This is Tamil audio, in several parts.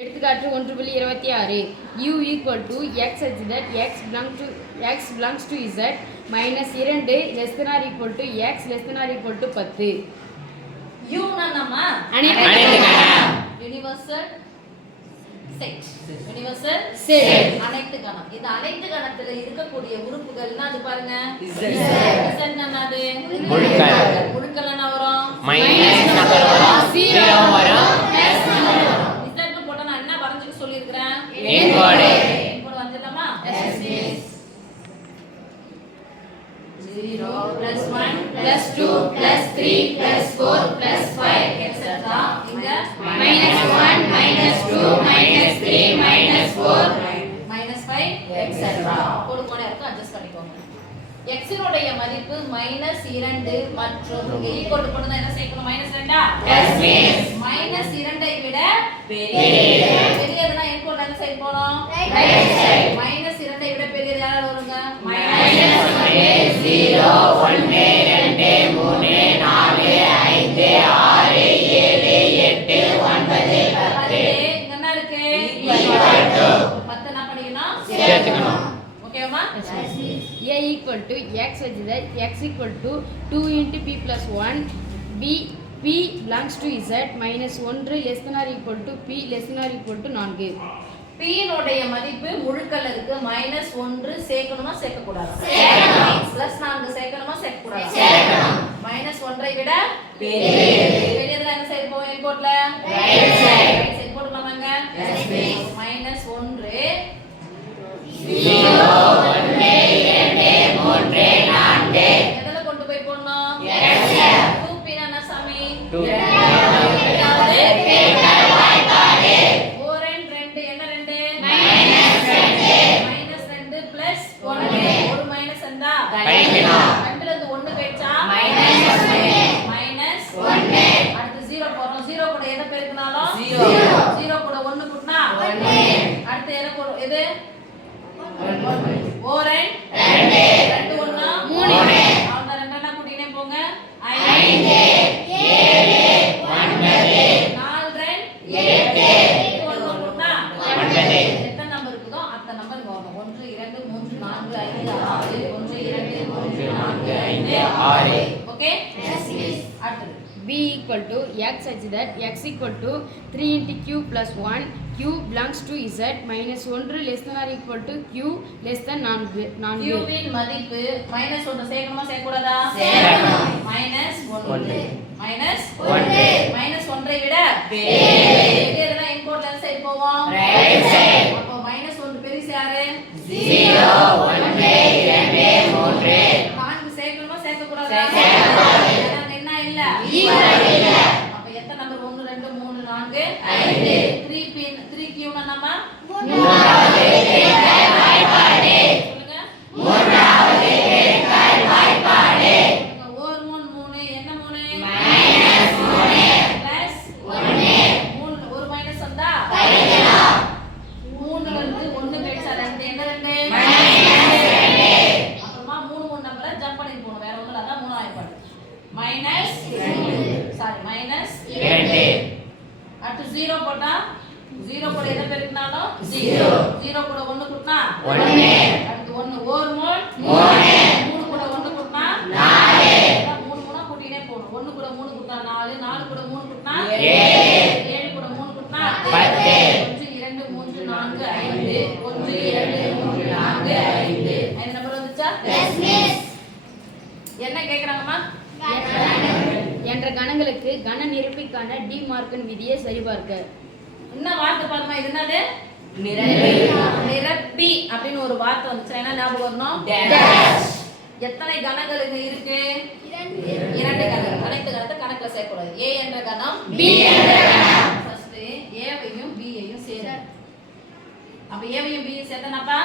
எடுத்துக்காட்டு 1.26 u equal to x such that x belongs to z minus 2 less than or equal to x less than or equal to 10 u னா நம்ம யுனிவர்சல் செட் அனைத்து கணம். இந்த அனைத்து கணத்துல இருக்கக்கூடிய உறுப்புகள்னா அது பாருங்க z என்னது முழுக்கள் என்ன வரும் மைனஸ் நம்பர் வரும் 0 வரும் பிளஸ் நம்பர் வரும். z னு போட்டா நான் என்ன வரைஞ்சிட்டு சொல்லிருக்கேன் என்கோட் வந்துடலாமா 0 plus 1 plus 2 plus 3 plus 4 plus 5 etc. இங்க -1 -2 -3 -4 -5 etc. கொடுக்கோன இருக்கு அட்ஜஸ்ட் பண்ணிக்கோங்க. x னுடைய மதிப்பு -2 மற்றும் ஈக்குவல் டு என்ன சேர்க்கணும் -2 yes miss -2 ஐ விட பெரியதுனா ஈக்குவல் என்ன சைடு போறோம் ரைட் சைடு -2 ஐ விட பெரியது யாரால வருங்க -1 0 1 2 3 4 5 6 7 8 9 இங்க என்ன இருக்கு 10 என்ன படிக்கணும் சேர்த்துக்கணும் ஓகேவா a equal to x such that x equal to 2 into p plus 1 p belongs to z minus 1 less than or equal to p less than or equal to 4 p னுடைய மதிப்பு முழுக்கல்ல இருக்கு -1 சேர்க்கணுமா சேர்க்க கூடாதா சேர்க்கணும் +4 சேர்க்கணுமா சேர்க்க கூடாதா சேர்க்கணும் -1 ஐ விட பெரியதுல என்ன சைடு போவோம் இன்புட்ல ரைட் சைடு போடுவாங்க எஸ் மிஸ் -1 0 1 2 3 4 எதல கொண்டு போய் போடணும் எஸ் 2p னா சாமி 0 கூட 1 கூட்டினா 1 அடுத்து என்ன போறோம் இது 1 4 2 1 3 அவங்க ரெண்டனா கூட்டினே போங்க 5 7 9 4 2 8 1 கூட்டினா 9 எத்தனை நம்பர் இருக்குதோ அத்தனை நம்பர் வரும் 1 2 3 4 5 6 1 2 3 4 5 6 ஓகே எஸ் மிஸ் அடுத்து b equal to x such that x equal to 3 into q plus 1 q belongs to z minus 1 less than or equal to q less than 4 q இன் மதிப்பு -1 சேர்க்கணுமா சேர்க்கக்கூடாதா சேர்க்கணும் -1 -1 ஐ விட பெரியதுனா இன்புட்ல சைடு போவோம் ரைட் சைடு அப்போ -1 பெரிய யாரு 0 1 2 3 4 சேர்க்கணுமா சேர்க்கக்கூடாதா சேர்க்கணும் என்ன இல்ல ஈக்குவல் இல்ல அப்ப எத்தனை நம்பர் 1 2 3 4 5 3q னா நம்ம மூன்றாவது பெருக்கல் வாய்ப்பாடு சொல்லுங்க மூன்றாவது பெருக்கல் வாய்ப்பாடு ஒரு 3 என்ன 3 -3 பிளஸ் 1 ஒரு மைனஸ் வந்தா கழிக்கலாம் 3 வந்து 1 கழிச்சா 2 என்ன 2 -2 அப்புறமா 3 நம்பரை ஜம்ப் பண்ணி போணும் வேற ஒண்ணும் இல்ல அதான் 3 வாய்ப்பாடு -2 அடுத்து 0 போட்டா 0 கூட எதை பெருக்கினாலும் 0 கூட 1 கூட்டினா 1 அடுத்து 1 ஒரு 3 கூட 1 கூட்டினா 4 3 3 கூட்டினே போணும் 1 கூட 3 கூட்டினா 4 4 கூட 3 கூட்டினா 7 கூட 3 கூட்டினா 10 1 2 3 4 5 1 2 3 4 5 ஐந்து நம்பர் வந்துச்சா எஸ் மிஸ் என்ன கேக்குறாங்கம்மா என்ற கணங்களுக்கு கன நிரப்பிக்கான டி மார்க்கன் விதியை சரிபார்க்க என்ன வார்த்தை பாருமா இது என்னது நிரப்பி அப்படின்னு ஒரு வார்த்தை வந்துச்சு என்ன ஞாபகம் வரணும் டேஷ் எத்தனை கணங்கள் இங்க இருக்கு இரண்டு கணங்கள் அனைத்து கணத்தை கணக்குல சேர்க்கக்கூடாது a என்ற கணம் b என்ற கணம் ஃபர்ஸ்ட் a வையும் b யையும் சேரு அப்ப a வையும் b யையும் சேர்த்தனாப்பா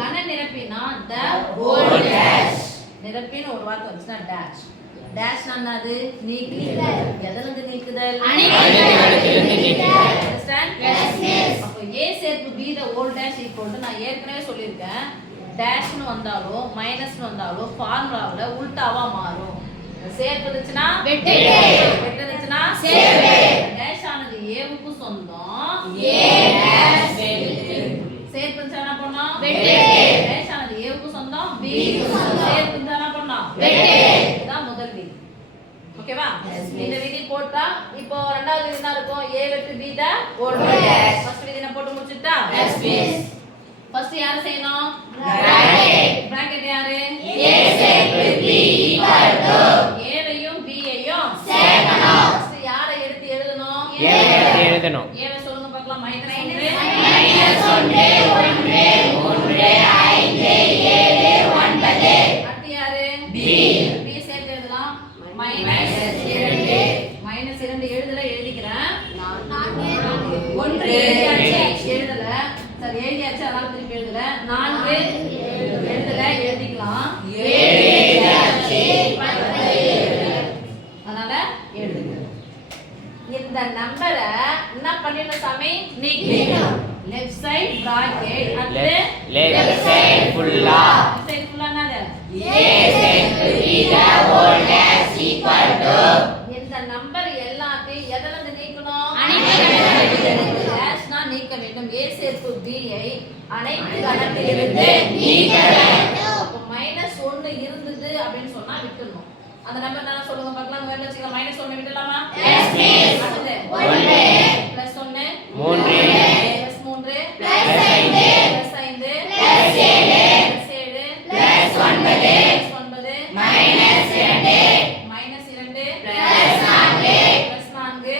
கண நிரப்பினா the whole dash நிரப்பின ஒரு வார்த்தை வந்துச்சுன்னா டேஷ் டேஷ் என்னது நீக்குதல் எதல இருந்து நீக்குதல் அனைத்து அண்டர்ஸ்டாண்ட் எஸ் எஸ் அப்ப a சேர்ப்பு b the whole dash equal to நான் ஏற்கனவே சொல்லிருக்கேன் டேஷ்னு வந்தாலோ மைனஸ்னு வந்தாலோ ஃபார்முலாவுல உல்டாவா மாறும் சேர்ப்பு இருந்துச்சுனா வெட்டு வெட்டு இருந்துச்சுனா எதுனா டேஷ் ஆனது ஏவுக்கு சொந்தம் சேர்ப்பு என்ன பண்ணோம் டேஷ் ஆனது ஏவுக்கு சொந்தம் சேர்ப்பு என்ன பண்ணோம் இதுதான் முதல் விதி ஓகேவா இந்த விதி போட்டா இப்போ இரண்டாவது விதி என்ன இருக்கும் a வெட்டு b த ஹோல் ஃபர்ஸ்ட் விதி நான் போட்டு முடிச்சிட்டா ஃபர்ஸ்ட் யார செய்யணும் பிராக்கெட் யாரு a சேர்ப்பு b ஈக்குவல் டு a வையும் b ஐயும் சேர்க்கணும் ஃபர்ஸ்ட் யார எடுத்து எழுதணும் a எடுத்து எழுதணும் a வை சொல்லுங்க பார்க்கலாம் -1 -1 1 3 5 7 9 அடுத்து யாரு b b சேர்த்து எழுதலாம் -2 எழுதல எழுதிக்கிறேன் 1 எழுதல சரி எழுதியாச்சு அதனால திருப்பி எழுதல 4 எழுதல எழுதிக்கலாம் 7 அதனால எழுதுங்க இந்த நம்பரை என்ன பண்ணிடணும் சாமி நீக்கணும் லெஃப்ட் சைடு பிராக்கெட் அடுத்து left side ஃபுல்லா என்னது a சேர்த்து b the whole dash equal to இந்த நம்பர் எல்லாத்தையும் எதல இருந்து நீக்கணும் டேஷ்னா நீக்க வேண்டும் a சேர்ப்பு b ஐ அனைத்து கணத்திலிருந்து நீக்க வேண்டும் அப்ப -1 இருந்தது அப்படினு சொன்னா விட்டுறணும் அந்த நம்பர் என்ன சொல்லுங்க பார்க்கலாம் வேற வச்சுக்கலாம் -1 விட்டுலாமா எஸ் மிஸ் அடுத்து 1 +1 3 +3 +5 +5 +7 +9 +9 -2 +4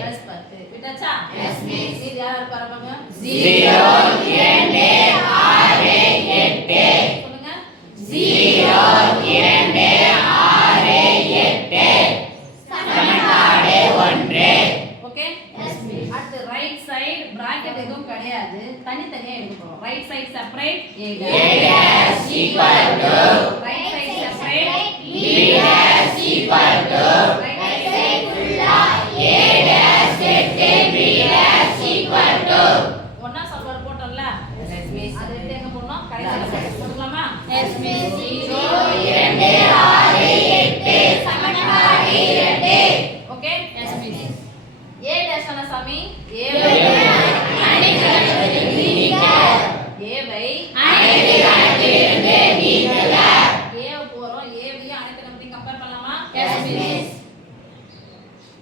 +10 விட்டாச்சா எஸ் மிஸ் இது யார் பாருங்க 0 2 6 8 சொல்லுங்க 0 2 6 8 சமன்பாடு 1 ஓகே எஸ் மிஸ் அடுத்து ரைட் சைடு பிராக்கெட் எதுவும் கிடையாது தனித்தனியா எழுத போறோம் right side separate a dash equal to right side separate b dash equal to right side ஃபுல்லா a dash சேர்த்து b dash equal to ஒண்ணா சப்பர் போட்டோம்ல எஸ் மிஸ் அது எடுத்து எங்க போடணும் கரெக்ட்டா போடலாமா எஸ் மிஸ் 0 2 6 8 சமன்பாடு 2 okay yes miss a dash ஆன சாமி a அனைத்து கணத்திலிருந்து நீக்க வை அனைத்து கணத்திலிருந்து நீக்க a போறோம் a வையும் அனைத்து கணத்தையும் கம்பேர் பண்ணலாமா எஸ் மிஸ்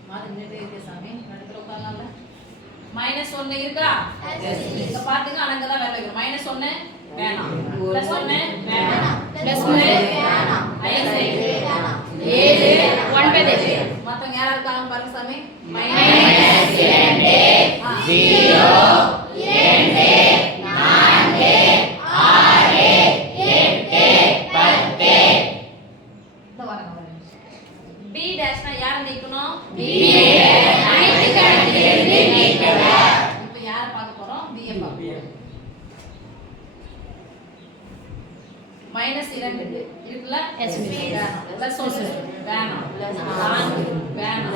மாதிரி நிறுத்தி இருக்கு சாமி நடுவுல உட்காரலாம்ல -1 இருக்கா Yes, miss. இங்க பாத்துங்க அங்க தான் வேலை வைக்கணும் -1 வேணாம் +1 வேணாம் +1 வேணாம் 5 வேணாம் 7 9 மத்தவங்க யாரா இருக்காங்க பாருங்க சாமி -2 0 2 4 6 8 10 இந்த வரங்க b டேஷ்னா யார நீக்கணும் b அனைத்து கணத்திலிருந்து நீக்க இப்போ யார பார்க்க போறோம் b ஐ பார்க்க போறோம் -2 இருக்குல Yes, miss. +1 வேணாம் +4 வேணாம்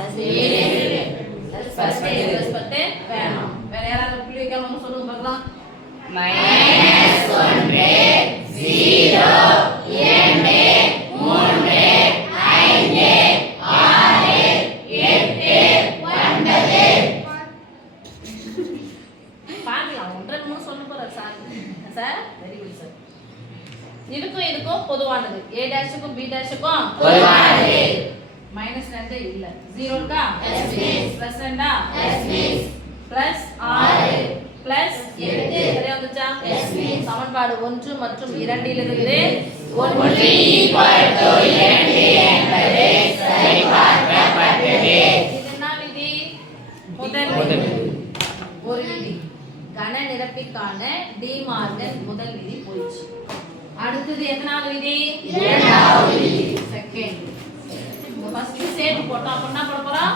+10 வேணாம் வேற யாராவது புள்ளி வைக்காம சொல்லுங்க பார்க்கலாம் -1 0 2 3 5 6 8 9 பார்க்கலாம் 1 2 3 சொல்ல போறார் சார் வெரி குட் சார் இதுக்கும் பொதுவானது a டேஷுக்கும் b டேஷுக்கும் பொதுவானது -2 இல்ல 0 இருக்கா Yes, miss. +2 Yes, miss. +6 +8 சரியா வந்துச்சா Yes, miss. சமன்பாடு 1 மற்றும் 2 இலிருந்து 1 equal to 2 என்பது சரிபார்க்கப்பட்டது. இது என்ன விதி முதல் முதல் விதி விதி. ஒரு விதி கன நிரப்பிக்கான டி மார்கன் முதல் விதி போயிடுச்சு அடுத்தது எத்தனாவது விதி இரண்டாவது விதி. செகண்ட் ஃபர்ஸ்ட் சேர்த்து போட்டோம் அப்ப என்ன பண்ண போறோம்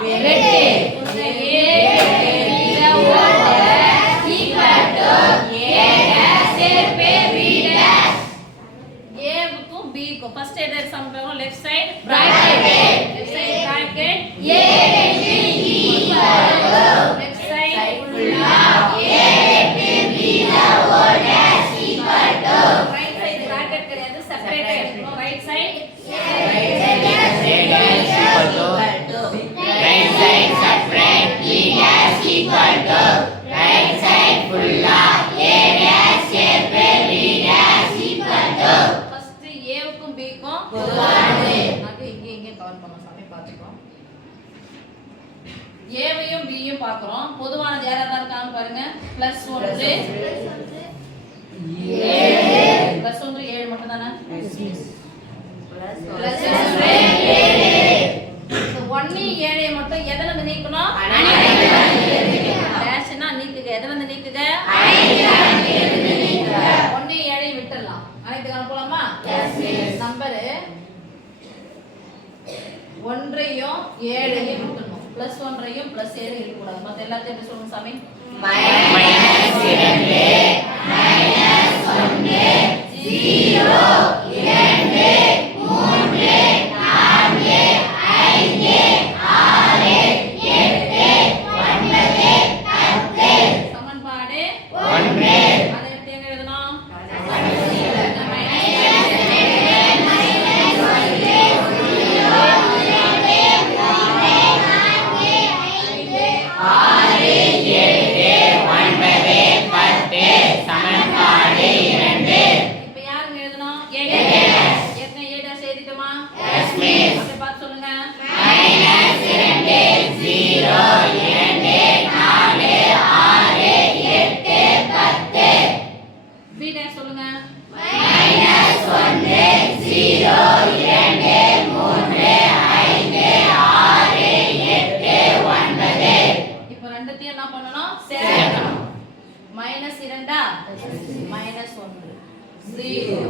ஏவுக்கும் பிக்கும் ஃபர்ஸ்ட் எதை சம் பண்ணுவோம் left side Bracket. Left side bracket left side right side bracket கிடையாது separate right side Right side equal to ஏயும் பியும் பார்க்குறோம். பொதுவானது யாராக இருக்காங்க பாருங்க. +1 +1 7 மட்டும் தானே. ஒன்னு 7 மட்டும் எதுல இருந்து நீக்கணும்? டேஷ்னா நீக்குக. எதுல இருந்து நீக்குக? 1 7 விட்டுறலாம். அனைத்துக்கு அனுப்பலாமா? நம்பர் 1ஐயும் 7ஐயும் விட்டுறணும். +1ஐயும் +7 இருக்கக்கூடாது. மற்ற எல்லாத்தையும் எப்படி சொல்லுங்க சாமி? -2 சமன்பாடு 1 அதை எப்படி எங்க எழுதணும்? சமன்பாடு 2 இப்ப யாருங்க எழுதணும்? ஏற்கனவே A dash எழுதிட்டோமா? அப்படியே பார்த்து சொல்லுங்க. B dash சொல்லுங்க. இப்ப ரெண்டுத்தையும் என்ன பண்ணணும்? சேர்க்கணும். -2 -1 0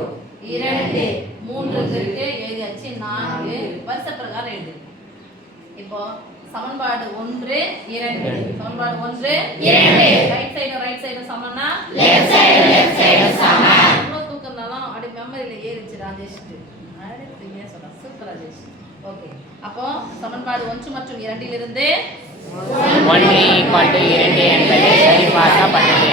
2 3 இருக்கு எழுதியாச்சு. 4 வருஷ பிரகாரம் எழுது. இப்போ சமன்பாடு 1 2 சமன்பாடு 1 2 ரைட் சைடு சமம்னா லெஃப்ட் சைடு சமம். இவ்வளவு தூக்கம்னாலும் அப்படி மெமரியில ஏறிச்சு ராஜேஷ்க்கு. அடுத்து சொல்ற சூப்பர் ராஜேஷ். ஓகே, அப்போ சமன்பாடு 1 மற்றும் 2 இலிருந்து 1 = 2 என்பதை சரிபார்க்கப்பட்டது.